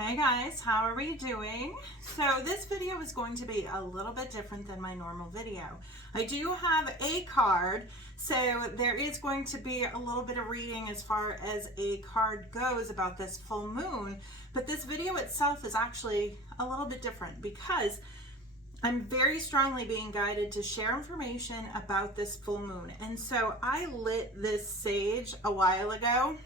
Hey guys, how are we doing? So this video is going to be a little bit different than my normal video. I do have a card, so there is going to be a little bit of reading as far as a card goes about this full moon, but this video itself is actually a little bit different because I'm very strongly being guided to share information about this full moon. And so I lit this sage a while ago.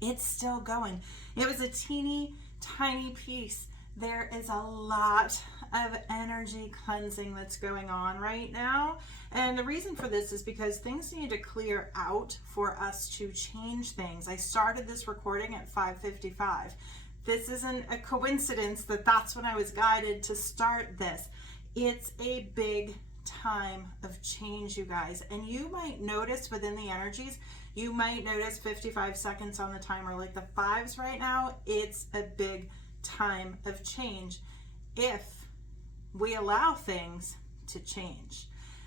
It's still going. It was a teeny tiny piece. There is a lot of energy cleansing that's going on right now. And the reason for this is because things need to clear out for us to change things. I started this recording at 5:55. This isn't a coincidence that that's when I was guided to start this. It's a big time of change, you guys. And you might notice within the energies, you might notice 55 seconds on the timer, like the fives right now. It's a big time of change if we allow things to change.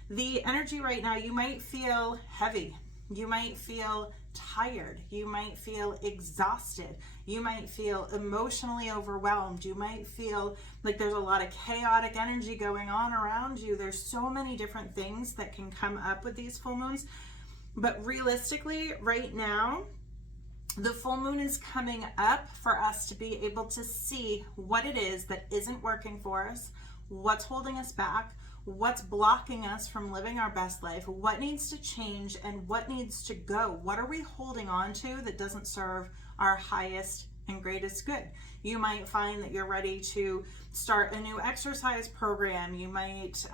The energy right now, you might feel heavy. You might feel tired. You might feel exhausted. You might feel emotionally overwhelmed. You might feel like there's a lot of chaotic energy going on around you. There's so many different things that can come up with these full moons. But realistically, right now, the full moon is coming up for us to be able to see what it is that isn't working for us, what's holding us back, what's blocking us from living our best life, what needs to change, and what needs to go. What are we holding on to that doesn't serve our highest and greatest good? You might find that you're ready to start a new exercise program. You might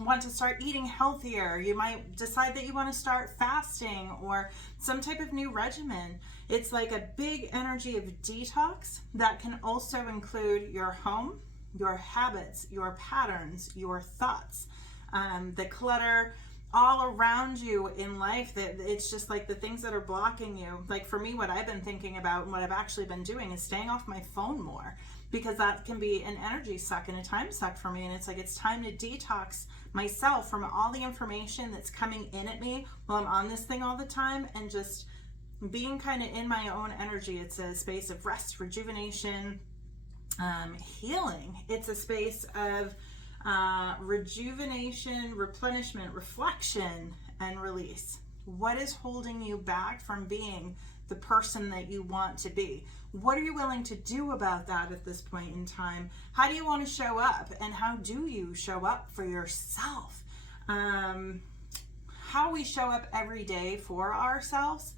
want to start eating healthier. You might decide that you want to start fasting or some type of new regimen. It's like a big energy of detox that can also include your home, your habits, your patterns, your thoughts, the clutter all around you in life. That it's just like the things that are blocking you. Like for me, what I've been thinking about and what I've actually been doing is staying off my phone more, because that can be an energy suck and a time suck for me. And it's like, it's time to detox myself from all the information that's coming in at me while I'm on this thing all the time, and just being kind of in my own energy. It's a space of rest, rejuvenation, healing. It's a space of rejuvenation, replenishment, reflection, and release. What is holding you back from being the person that you want to be? What are you willing to do about that at this point in time? How do you want to show up, and how do you show up for yourself? How we show up every day for ourselves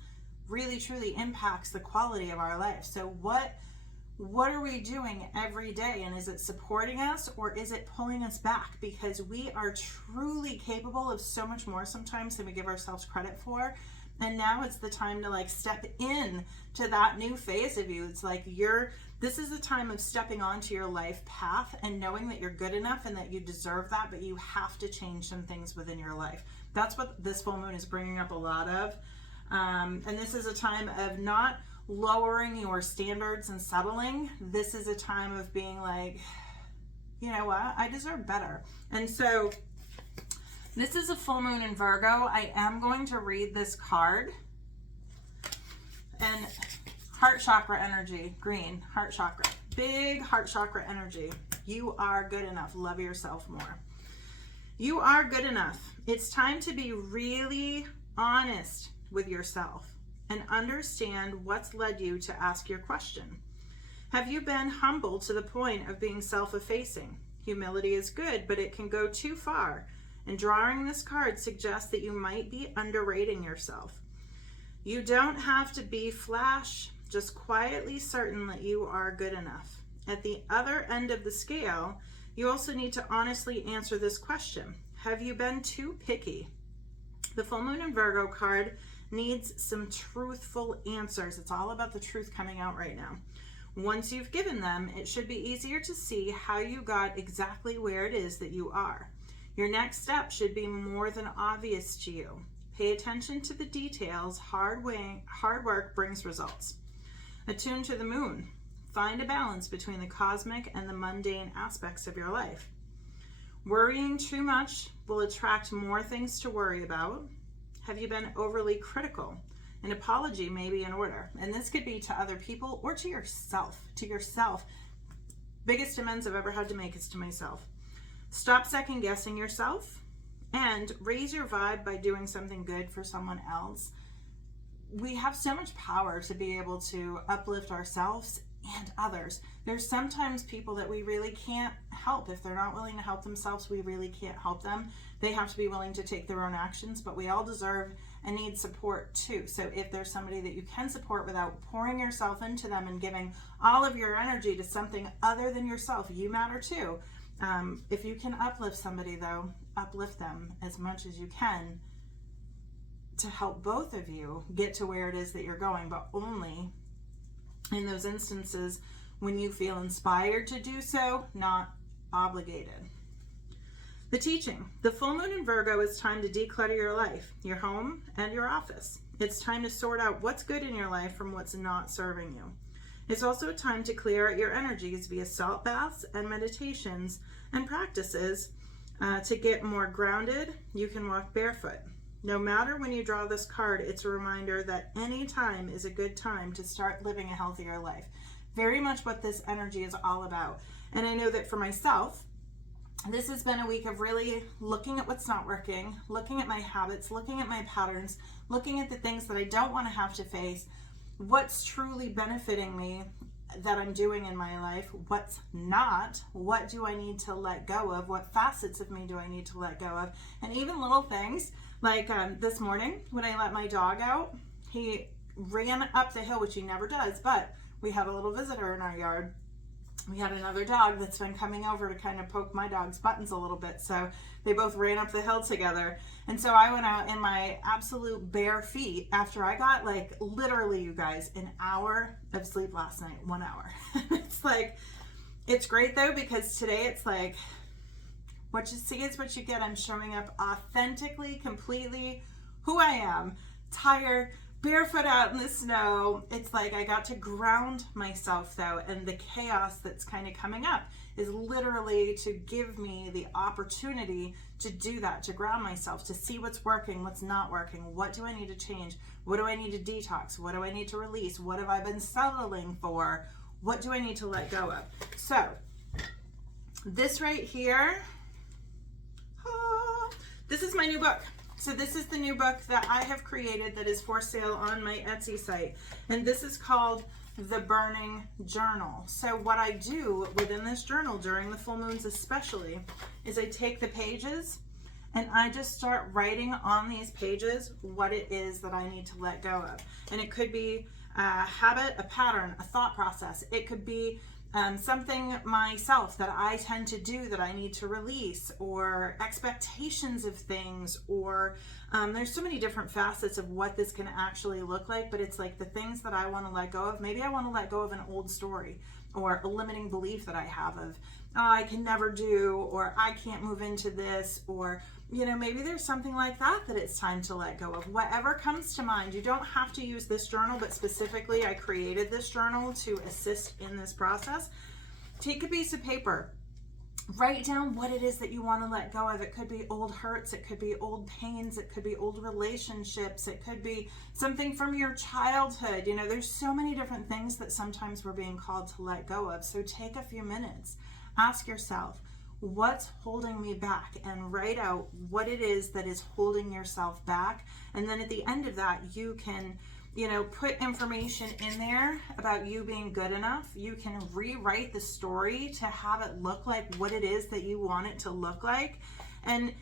really truly impacts the quality of our life. So what are we doing every day, and is it supporting us or is it pulling us back? Because we are truly capable of so much more sometimes than we give ourselves credit for. And now it's the time to like step in to that new phase of you. It's like this is a time of stepping onto your life path and knowing that you're good enough and that you deserve that, but you have to change some things within your life. That's what this full moon is bringing up a lot of. And this is a time of not lowering your standards and settling. This is a time of being like, you know what, I deserve better. And so this is a full moon in Virgo. I am going to read this card. And heart chakra energy, green, heart chakra, big heart chakra energy. You are good enough. Love yourself more. You are good enough. It's time to be really honest with yourself and understand what's led you to ask your question. Have you been humble to the point of being self-effacing? Humility is good, but it can go too far. And drawing this card suggests that you might be underrating yourself. You don't have to be flash, just quietly certain that you are good enough. At the other end of the scale, you also need to honestly answer this question. Have you been too picky? The full moon in Virgo card needs some truthful answers. It's all about the truth coming out right now. Once you've given them, it should be easier to see how you got exactly where it is that you are. Your next step should be more than obvious to you. Pay attention to the details. Hard work brings results. Attune to the moon. Find a balance between the cosmic and the mundane aspects of your life. Worrying too much will attract more things to worry about. Have you been overly critical? An apology may be in order. And this could be to other people or to yourself. To yourself. Biggest amends I've ever had to make is to myself. Stop second guessing yourself and raise your vibe by doing something good for someone else. We have so much power to be able to uplift ourselves and others. There's sometimes people that we really can't help. If they're not willing to help themselves, we really can't help them. They have to be willing to take their own actions, but we all deserve and need support too. So if there's somebody that you can support without pouring yourself into them and giving all of your energy to something other than yourself, you matter too. If you can uplift somebody though, uplift them as much as you can to help both of you get to where it is that you're going, but only in those instances when you feel inspired to do so, not obligated. The teaching. The full moon in Virgo is time to declutter your life, your home, and your office. It's time to sort out what's good in your life from what's not serving you. It's also a time to clear out your energies via salt baths and meditations and practices to get more grounded. You can walk barefoot. No matter when you draw this card, it's a reminder that any time is a good time to start living a healthier life. Very much what this energy is all about. And I know that for myself, this has been a week of really looking at what's not working, looking at my habits, looking at my patterns, looking at the things that I don't want to have to face, what's truly benefiting me that I'm doing in my life, what's not, what do I need to let go of, what facets of me do I need to let go of, and even little things like this morning when I let my dog out, he ran up the hill, which he never does, but we had a little visitor in our yard. We had another dog that's been coming over to kind of poke my dog's buttons a little bit, so they both ran up the hill together. And so I went out in my absolute bare feet after I got, like, literally, you guys, an hour of sleep last night. 1 hour. It's like, it's great though, because today it's like, what you see is what you get. I'm showing up authentically, completely who I am, tired, barefoot out in the snow. It's like I got to ground myself though, and the chaos that's kind of coming up is literally to give me the opportunity to do that, to ground myself, to see what's working, what's not working, what do I need to change, what do I need to detox, what do I need to release, what have I been settling for, what do I need to let go of. So this right here, this is my new book. So this is the new book that I have created that is for sale on my Etsy site. And this is called The Burning Journal. So what I do within this journal during the full moons especially is I take the pages and I just start writing on these pages what it is that I need to let go of. And it could be a habit, a pattern, a thought process. It could be something myself that I tend to do that I need to release, or expectations of things, or there's so many different facets of what this can actually look like, but it's like the things that I want to let go of. Maybe I want to let go of an old story or a limiting belief that I have of, oh, I can never do, or I can't move into this, or maybe there's something like that it's time to let go of. Whatever comes to mind. You don't have to use this journal, but specifically I created this journal to assist in this process. Take a piece of paper, write down what it is that you want to let go of. It could be old hurts, it could be old pains, it could be old relationships, it could be something from your childhood. There's so many different things that sometimes we're being called to let go of. So take a few minutes, ask yourself, what's holding me back, and write out what it is that is holding yourself back. And then at the end of that, you can put information in there about you being good enough. You can rewrite the story to have it look like what it is that you want it to look like. And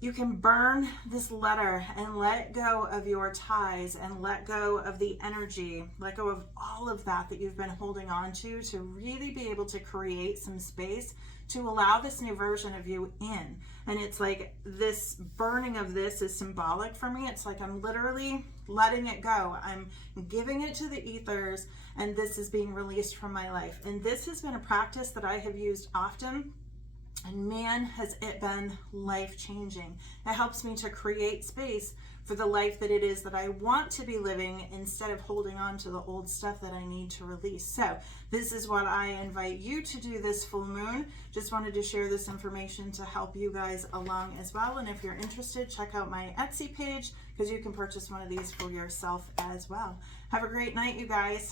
you can burn this letter and let go of your ties and let go of the energy, let go of all of that you've been holding on to really be able to create some space to allow this new version of you in. And it's like this burning of this is symbolic for me. It's like I'm literally letting it go. I'm giving it to the ethers, and this is being released from my life. And this has been a practice that I have used often. And man, has it been life-changing. It helps me to create space for the life that it is that I want to be living, instead of holding on to the old stuff that I need to release. So this is what I invite you to do this full moon. Just wanted to share this information to help you guys along as well. And if you're interested, check out my Etsy page, because you can purchase one of these for yourself as well. Have a great night, you guys.